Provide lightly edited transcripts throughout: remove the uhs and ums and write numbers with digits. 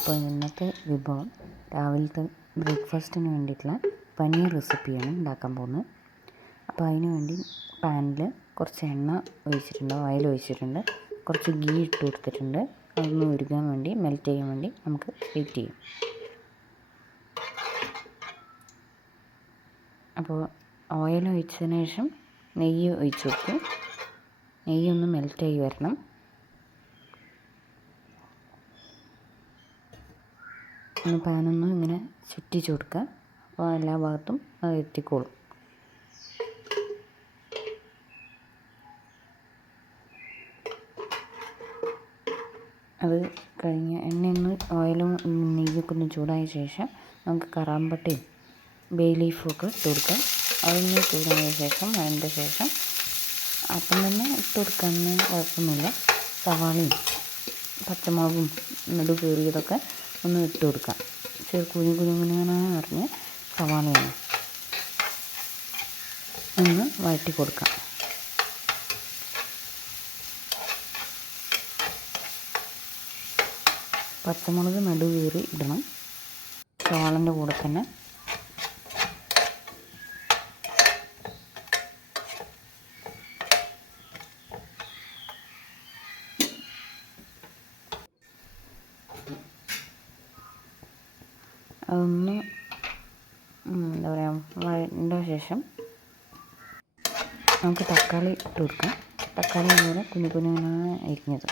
അപ്പോൾ ഇന്നത്തെ വിഭവം രാവിലത്തെ ബ്രേക്ക്ഫാസ്റ്റിന് വേണ്ടിയിട്ടുള്ള പനീർ റെസിപ്പിയാണ് ഉണ്ടാക്കാൻ പോകുന്നത്. അപ്പോൾ അതിന് വേണ്ടി പാനിൽ കുറച്ച് എണ്ണ ഒഴിച്ചിട്ടുണ്ട്, ഓയിൽ ഒഴിച്ചിട്ടുണ്ട്, കുറച്ച് ഗീ ഇട്ട് കൊടുത്തിട്ടുണ്ട്. അതൊന്ന് ഉരുകാൻ വേണ്ടി, മെൽറ്റ് ചെയ്യാൻ വേണ്ടി നമുക്ക് വെയിറ്റ് ചെയ്യും. അപ്പോൾ ഓയിൽ ഒഴിച്ചതിന് ശേഷം നെയ്യ് ഒഴിച്ച് കൊടുക്കും. നെയ്യ് ഒന്ന് മെൽറ്റായി വരണം. ഒന്ന് പാനൊന്ന് ഇങ്ങനെ ചുറ്റിച്ച് കൊടുക്കുക. അപ്പോൾ എല്ലാ ഭാഗത്തും അത് എത്തിക്കോളും. അത് കഴിഞ്ഞ് എണ്ണയൊന്ന് ഓയിലും നെയ്യൊക്കെ ഒന്ന് ചൂടായ ശേഷം നമുക്ക് കറാമ്പട്ടയും ബേ ലീഫും ഒക്കെ ഇട്ട് കൊടുക്കാം. അതൊന്ന് ചൂടായ ശേഷം അതിൻ്റെ ശേഷം അപ്പം തന്നെ ഇട്ട് കൊടുക്കാമെന്ന് കുഴപ്പമൊന്നുമില്ല. സവാളയും പച്ചമുളകും നടു കീറിയതൊക്കെ ഒന്ന് ഇട്ട് കൊടുക്കാം. കുഞ്ഞു പറഞ്ഞ് സവാളയാണ് ഒന്ന് വഴറ്റി കൊടുക്കാം. പച്ചമുളക് നടു കീറി ഇടണം സവാളൻ്റെ കൂടെ തന്നെ. അതൊന്ന് എന്താ പറയുക വഴണ്ട ശേഷം നമുക്ക് തക്കാളി ഇട്ട് കൊടുക്കാം. തക്കാളി അതുപോലെ കുഞ്ഞു അരിഞ്ഞത്,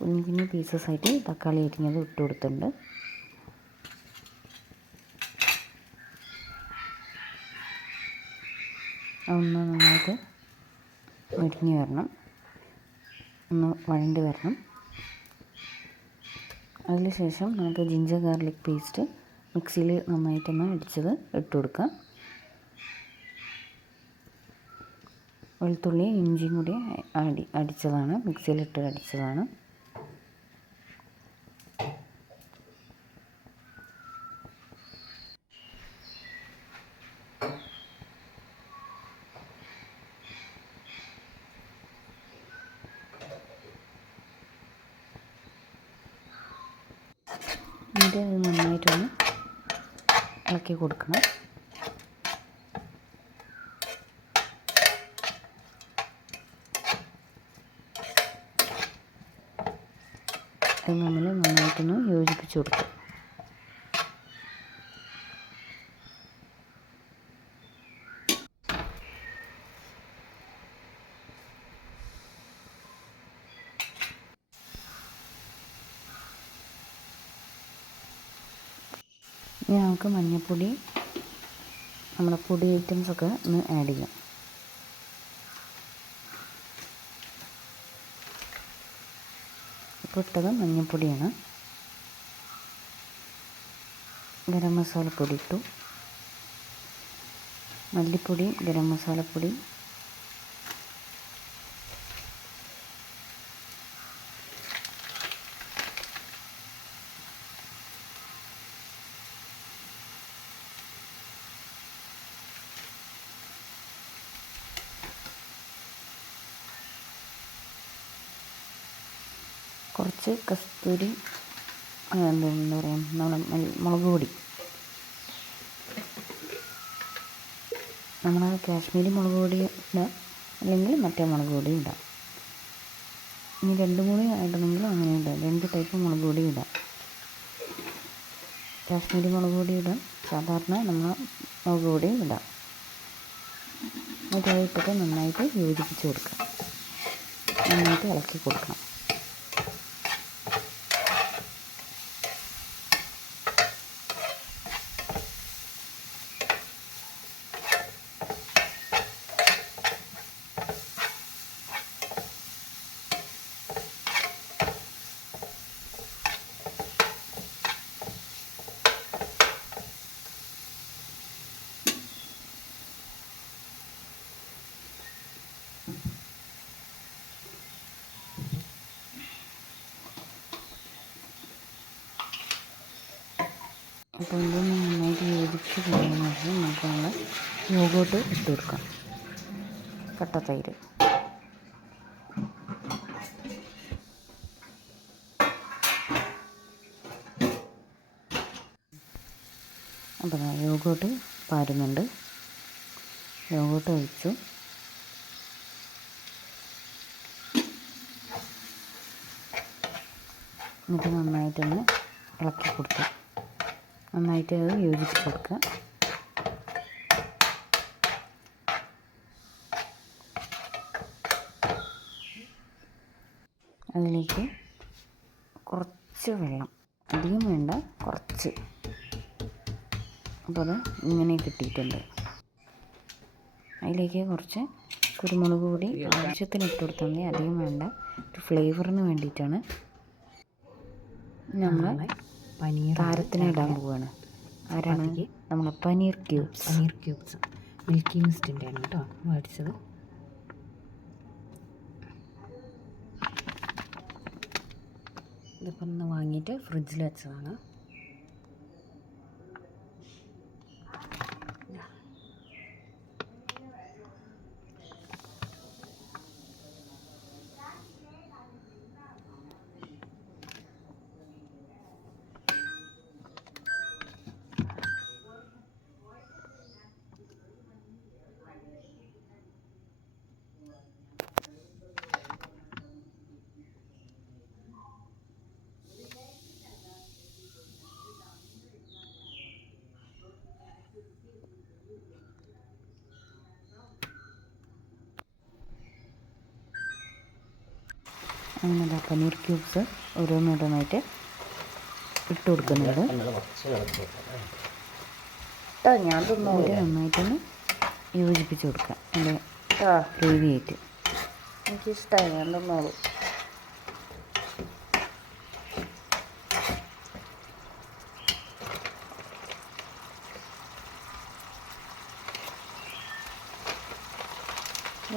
കുഞ്ഞു പീസസ് ആയിട്ട് തക്കാളി അരിഞ്ഞത് ഇട്ട് കൊടുത്തിട്ടുണ്ട്. അതൊന്ന് നന്നായിട്ട് മുരിഞ്ഞ് വരണം, ഒന്ന് വഴണ്ട് വരണം. അതിന് ശേഷം നമുക്ക് ജിഞ്ചർ ഗാർലിക് പേസ്റ്റ് മിക്സിയിൽ നന്നായിട്ടൊന്ന് അടിച്ചത് ഇട്ട് കൊടുക്കാം. വെളുത്തുള്ളി ഇഞ്ചിയും കൂടി അടിച്ചതാണ്, മിക്സിയിലിട്ട് അടിച്ചതാണ്. എന്നിട്ട് അത് നന്നായിട്ടൊന്ന് ഇളക്കി കൊടുക്കണം. അത് നമ്മൾ നന്നായിട്ടൊന്ന് യോജിപ്പിച്ച് കൊടുക്കും. ഇനി നമുക്ക് മഞ്ഞൾപ്പൊടി, നമ്മുടെ പൊടി ഐറ്റംസൊക്കെ ഒന്ന് ആഡ് ചെയ്യാം. ഇപ്പോൾ ഇട്ടത് മഞ്ഞൾപ്പൊടിയാണ്. ഗരം മസാലപ്പൊടി ഇട്ടു, മല്ലിപ്പൊടി, ഗരം മസാലപ്പൊടി, കുറച്ച് കസ്തൂരി എന്താ പറയുക നമ്മുടെ മുളക് പൊടി, നമ്മൾ കാശ്മീരി മുളക് പൊടി ഇടാം, അല്ലെങ്കിൽ മറ്റേ മുളക് പൊടി ഇടാം. ഇനി രണ്ടും കൂടി ഇടണമെങ്കിൽ അങ്ങനെ ഇടാം. 2 ടൈപ്പ് മുളക് പൊടി ഇടാം. കാശ്മീരി മുളക് പൊടി ഇടാം, സാധാരണ നമ്മൾ മുളക് പൊടിയും ഇടാം. ഇട്ടിട്ട് നന്നായിട്ട് യോജിപ്പിച്ച് കൊടുക്കാം, നന്നായിട്ട് ഇളക്കി കൊടുക്കണം. അപ്പോൾ ഇതൊന്ന് നന്നായിട്ട് യോജിച്ച് കഴിഞ്ഞതിന് ശേഷം നമുക്ക് നമ്മൾ യോഗോട്ട് ഇട്ട് കൊടുക്കാം, കട്ട തൈര്. അപ്പോൾ യോഗോട്ട് പാരുന്നുണ്ട്. യോഗോട്ട് ഒഴിച്ചു. എന്നിട്ട് നന്നായിട്ടൊന്ന് ഇളക്കി കൊടുക്കുക. നന്നായിട്ട് അത് യോജിപ്പിച്ച് കൊടുക്കുക. അതിലേക്ക് കുറച്ച് വെള്ളം, അധികം വേണ്ട, കുറച്ച്. അപ്പോൾ അത് ഇങ്ങനെ കിട്ടിയിട്ടുണ്ട്. അതിലേക്ക് കുറച്ച് കുരുമുളക് പൊടി ആവശ്യത്തിന് ഇട്ട് കൊടുത്താൽ മതി, അധികം വേണ്ട. ഒരു ഫ്ലേവറിന് വേണ്ടിയിട്ടാണ്. നമ്മൾ താരത്തിന് ഇടാൻ പോവുകയാണ്. ആരാണ്? നമ്മൾ പനീർ ക്യൂബ്സ് മിൽക്കി മിസ്റ്റിൻ്റെ ആണ് കേട്ടോ മേടിച്ചത്. ഇതിപ്പോൾ ഒന്ന് വാങ്ങിയിട്ട് ഫ്രിഡ്ജിൽ വെച്ചതാണ്. അങ്ങനെ പനീർ ക്യൂബ്സ് ഓരോന്നോരോന്നായിട്ട് ഇട്ട് കൊടുക്കുന്നുണ്ട്. ഞാൻ നന്നായിട്ടൊന്ന് യോജിപ്പിച്ച് കൊടുക്കുക. അതിൻ്റെ ഗ്രേവി ആയിട്ട് എനിക്കിഷ്ടമായി. ഞാൻ തിന്നോളൂ.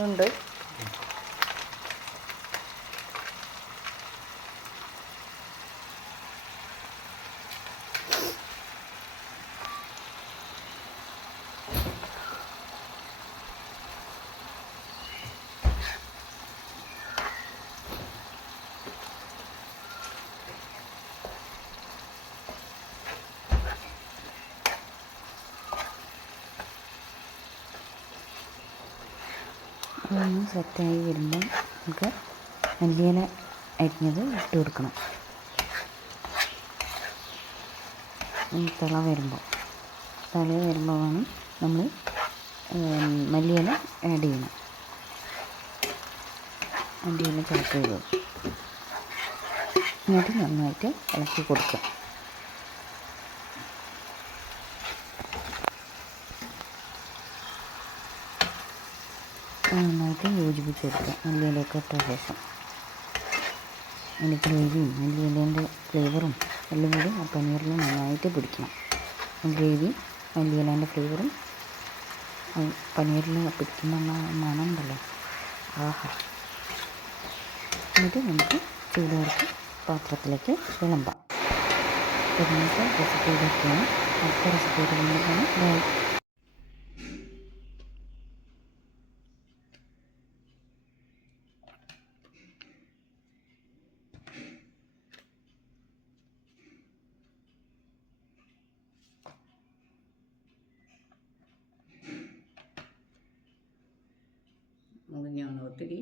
ഉണ്ട്. അതൊന്ന് സെറ്റായി വരുമ്പോൾ നമുക്ക് മല്ലിയില അരിഞ്ഞത് ഇട്ട് കൊടുക്കണം. തിള വരുമ്പോൾ വേണം നമ്മൾ മല്ലിയില ആഡ് ചെയ്യണം. മല്ലിയില ചേർത്ത് ചെയ്തു. എന്നിട്ട് നന്നായിട്ട് ഇളക്കി കൊടുക്കുക. നന്നായിട്ട് യോജിപ്പിച്ച് കൊടുക്കുക. മല്ലിയിലയൊക്കെ ഇട്ട ശേഷം അതിൻ്റെ ഗ്രേവിയും മല്ലിയിലേൻ്റെ ഫ്ലേവറും എല്ലാം കൂടി ആ പനീറിൽ നന്നായിട്ട് പിടിക്കണം. ഗ്രേവി മല്ലിയിലേൻ്റെ ഫ്ലേവറും പനീറിൽ പിടിക്കുന്ന മണം ഉണ്ടല്ലോ, ആഹാ. എന്നിട്ട് നമുക്ക് ചൂടോർക്ക് പാത്രത്തിലേക്ക് വിളമ്പാം. ഇന്നത്തെ റെസിപ്പി ഇതൊക്കെയാണ്. അടുത്ത റെസിപ്പിയുടെ വീണ്ടും ബൈ. മുറിഞ്ഞാണ് ഒത്തിരി.